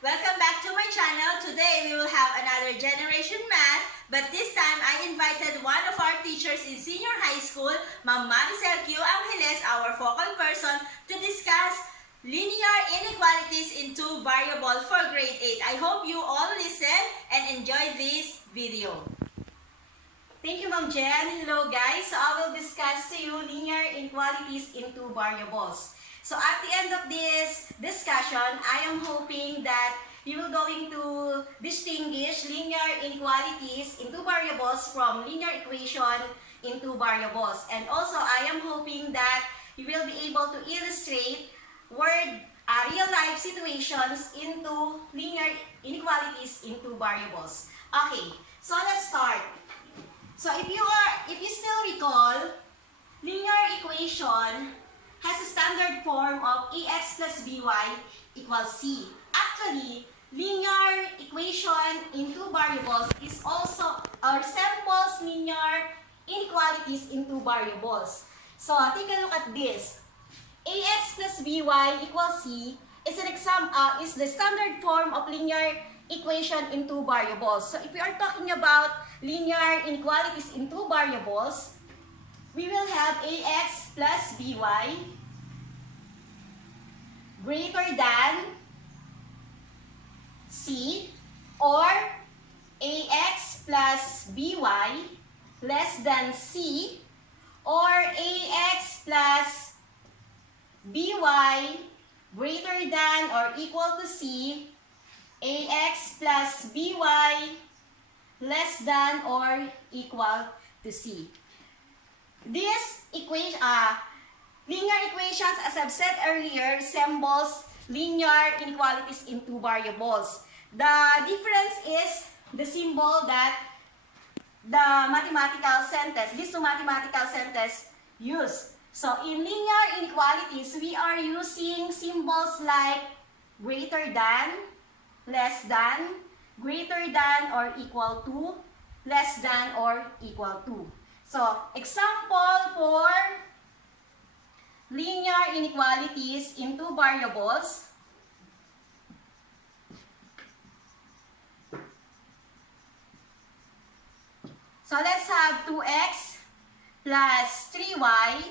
Welcome back to my channel. Today we will have another Generation Math, but this time I invited one of our teachers in senior high school, Ma'am Maricel Q. Angeles, our focal person, to discuss linear inequalities in two variables for grade 8. I hope you all listen and enjoy this video. Thank you, Ma'am Jen. Hello, guys. So I will discuss to you linear inequalities in two variables. So at the end of this discussion, I am hoping that you will going to distinguish linear inequalities in two variables from linear equation in two variables. And also, I am hoping that you will be able to illustrate real-life situations into linear inequalities in two variables. Okay, so let's start. So if you still recall, linear equation has a standard form of ax plus by equals c. Actually, linear equation in two variables is also resembles linear inequalities in two variables. So take a look at this. Ax plus by equals c is the standard form of linear equation in two variables. So if we are talking about linear inequalities in two variables, we will have ax plus by greater than c, or ax plus by less than c, or ax plus by greater than or equal to c, ax plus by less than or equal to c. This equation, linear equations, as I've said earlier, resembles linear inequalities in two variables. The difference is the symbol that the mathematical sentence, these two mathematical sentences use. So in linear inequalities, we are using symbols like greater than, less than, greater than or equal to, less than or equal to. So, example for linear inequalities in two variables. So, let's have 2x plus 3y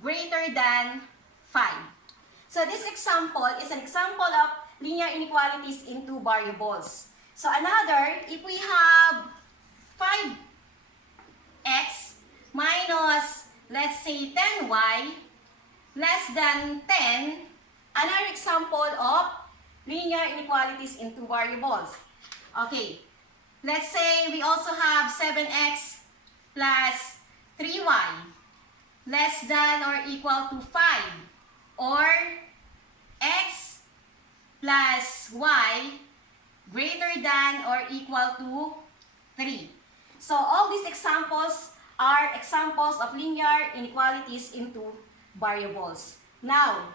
greater than 5. So, this example is an example of linear inequalities in two variables. So, another, if we have 5x minus, let's say, 10y less than 10, another example of linear inequalities in two variables. Okay, let's say we also have 7x plus 3y less than or equal to 5, or x plus y greater than or equal to 3. So all these examples are examples of linear inequalities in two variables. Now,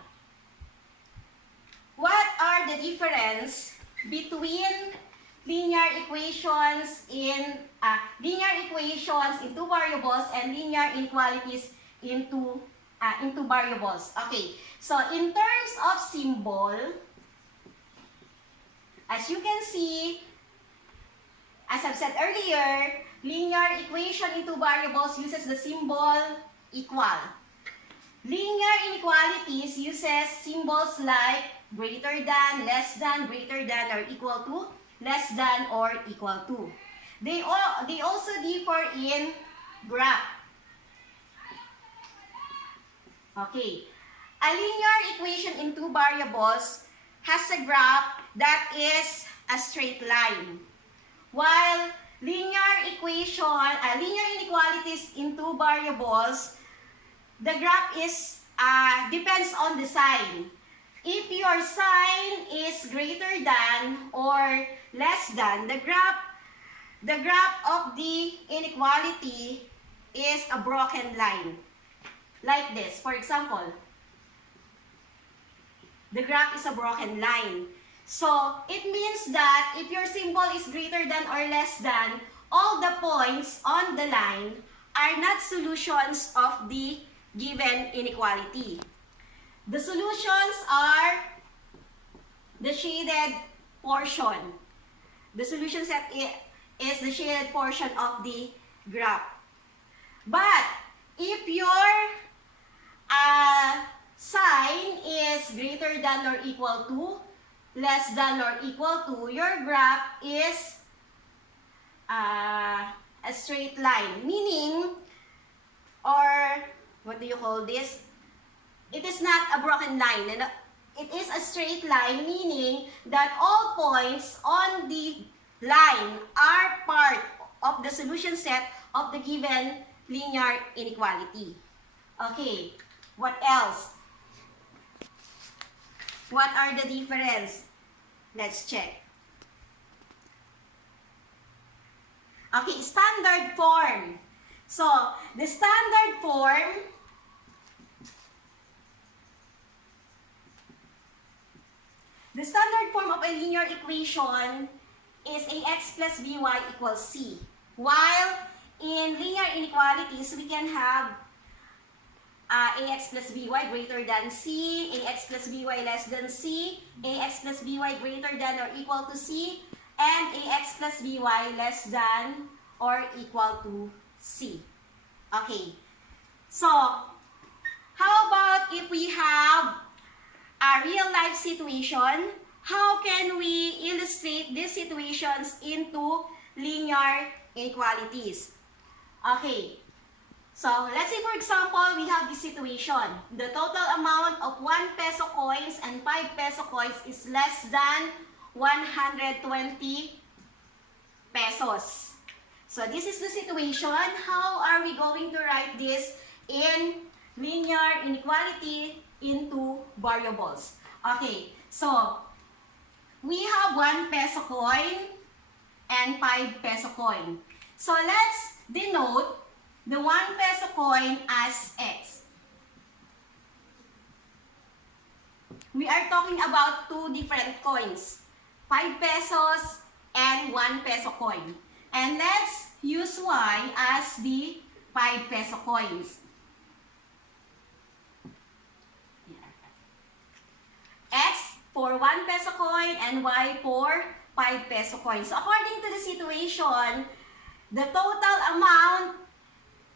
what are the difference between linear equations in two variables and linear inequalities in two variables? Okay, so in terms of symbol, as you can see, as I've said earlier, linear equation in two variables uses the symbol equal. Linear inequalities uses symbols like greater than, less than, greater than or equal to, less than or equal to. They also differ in graph. Okay. A linear equation in two variables has a graph that is a straight line. While linear inequalities in two variables, the graph depends on the sign. If your sign is greater than or less than, the graph of the inequality is a broken line. Like this, for example. The graph is a broken line. So, it means that if your symbol is greater than or less than, all the points on the line are not solutions of the given inequality. The solutions are the shaded portion. The solution set is the shaded portion of the graph. But if your sign is greater than or equal to, less than or equal to, your graph is a straight line. Meaning, or what do you call this? It is not a broken line. It is a straight line, meaning that all points on the line are part of the solution set of the given linear inequality. Okay, what else? What are the difference? Let's check. Okay, standard form. So, the standard form of a linear equation is ax plus by equals c. While in linear inequalities, we can have ax plus by greater than c, ax plus by less than c, ax plus by greater than or equal to c, and ax plus by less than or equal to c. Okay. So, how about if we have a real life situation? How can we illustrate these situations into linear inequalities? Okay. So, let's say for example, we have this situation. The total amount of 1 peso coins and 5 peso coins is less than 120 pesos. So, this is the situation. How are we going to write this in linear inequality into variables? Okay, so, we have 1 peso coin and 5 peso coin. So, let's denote the 1 peso coin as x. We are talking about two different coins, 5 pesos and 1 peso coin. And let's use y as the 5 peso coins. X for 1 peso coin and y for 5 peso coins. So according to the situation, the total amount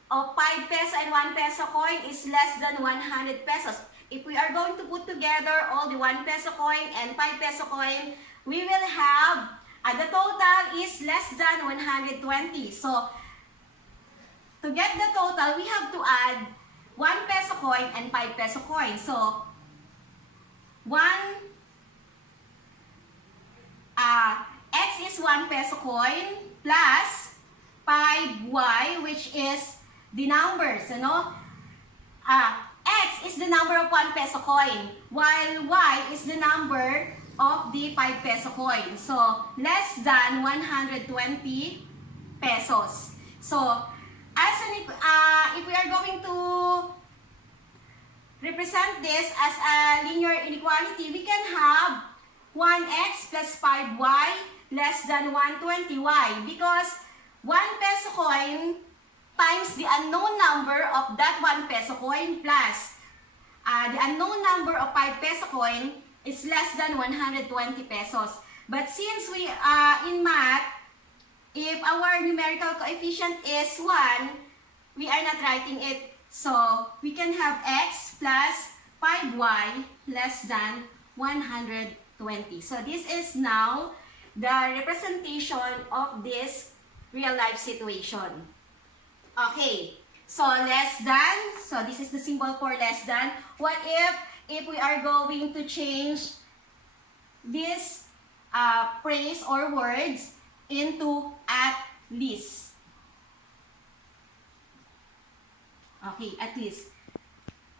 of 5 peso and 1 peso coin is less than 100 pesos. If we are going to put together all the 1 peso coin and 5 peso coin, we will have the total is less than 120. So, to get the total, we have to add 1 peso coin and 5 peso coin. So, x is 1 peso coin plus 5y, which is the numbers, you know. X is the number of 1 peso coin, while y is the number of the 5 peso coin. So, less than 120 pesos. So, as if we are going to represent this as a linear inequality, we can have 1x plus 5y less than 120y, because 1 peso coin times the unknown number of that 1 peso coin plus the unknown number of 5 peso coin is less than 120 pesos. But since we in math, if our numerical coefficient is 1, we are not writing it. So, we can have x plus 5y less than 120. So, this is now the representation of this real life situation. Okay, so less than, so this is the symbol for less than. What if we are going to change this phrase or words into at least? Okay, at least.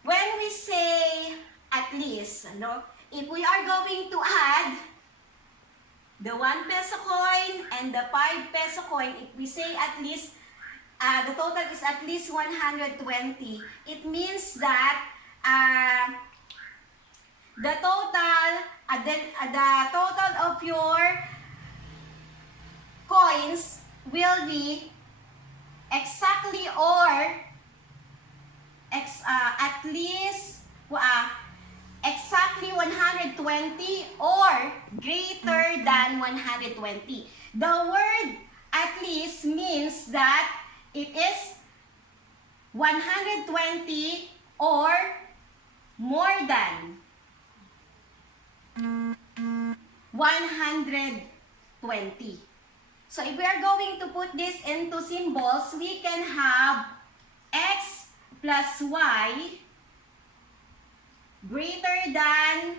When we say at least, no, if we are going to add the 1 peso coin and the 5 peso coin, if we say at least, the total is at least 120, it means that the total of your coins will be exactly or at least exactly 120 or greater than 120. The word at least means that it is 120 or more than 120. So if we are going to put this into symbols, we can have x plus y greater than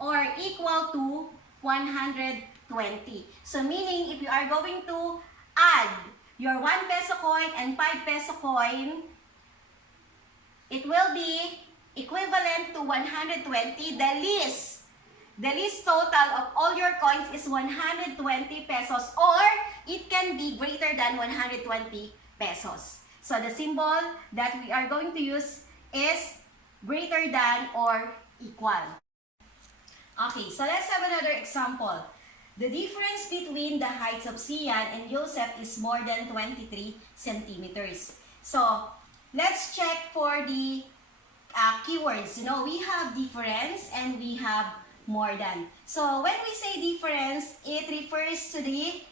or equal to 120. So meaning if you are going to add your 1 peso coin and 5 peso coin, it will be equivalent to 120. The least total of all your coins is 120 pesos, or it can be greater than 120 pesos. So the symbol that we are going to use is greater than or equal. Okay, so let's have another example. The difference between the heights of Sian and Joseph is more than 23 centimeters. So let's check for the keywords. You know, we have difference and we have more than. So when we say difference, it refers to the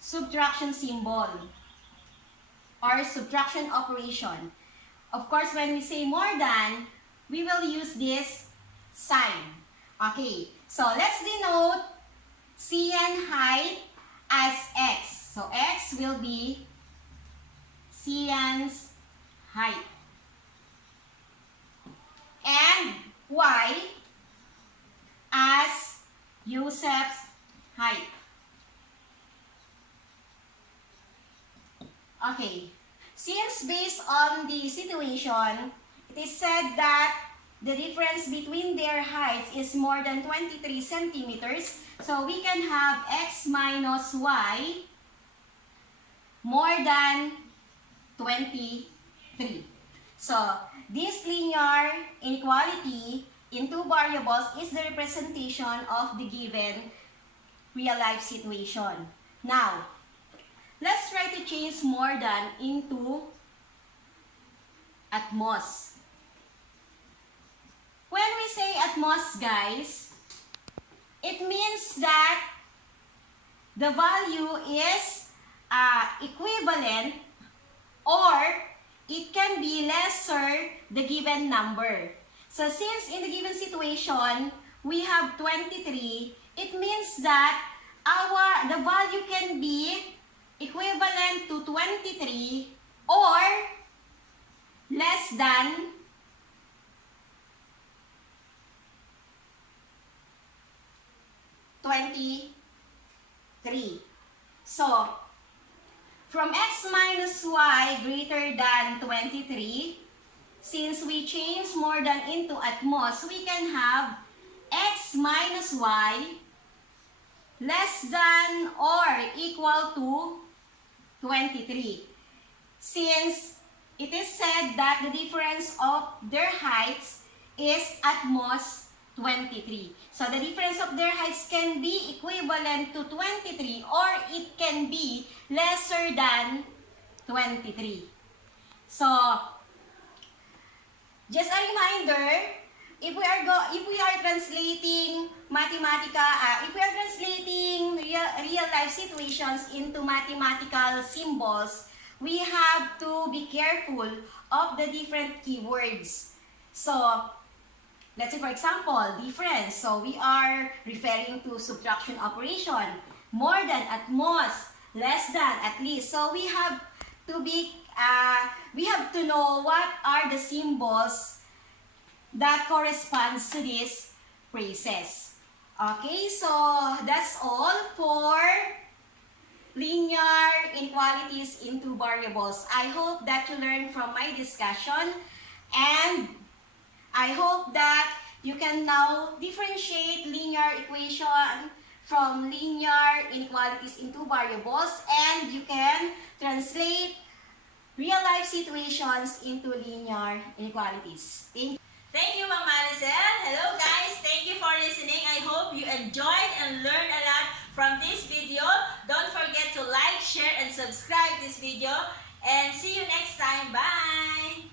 subtraction symbol or subtraction operation. Of course, when we say more than, we will use this sign. Okay, so let's denote Sian height as x. So x will be Sian's height. And y as Joseph's height. Okay, since based on the situation, it is said that the difference between their heights is more than 23 centimeters. So we can have x minus y more than 23. So this linear inequality in two variables is the representation of the given real-life situation. Now, let's try to change more than into atmos. When we say atmos, guys, it means that the value is equivalent or it can be lesser the given number. So since in the given situation, we have 23, it means that the value can be equivalent to 23 or less than 23. So, from x minus y greater than 23, since we change more than into atmos, we can have x minus y less than or equal to 23. Since it is said that the difference of their heights is atmos 23. So the difference of their heights can be equivalent to 23 or it can be lesser than 23. So just a reminder, if we are translating real life situations into mathematical symbols, we have to be careful of the different keywords. So let's say for example, difference. So we are referring to subtraction operation. More than, atmos, less than, at least. So we have to know what are the symbols that corresponds to these phrases. Okay, so that's all for linear inequalities in two variables. I hope that you learned from my discussion, and I hope that you can now differentiate linear equation from linear inequalities in two variables, and you can translate real-life situations into linear inequalities. Thank you. Thank you, Ma'am Maricel. Hello, guys. Thank you for listening. I hope you enjoyed and learned a lot from this video. Don't forget to like, share, and subscribe this video. And see you next time. Bye!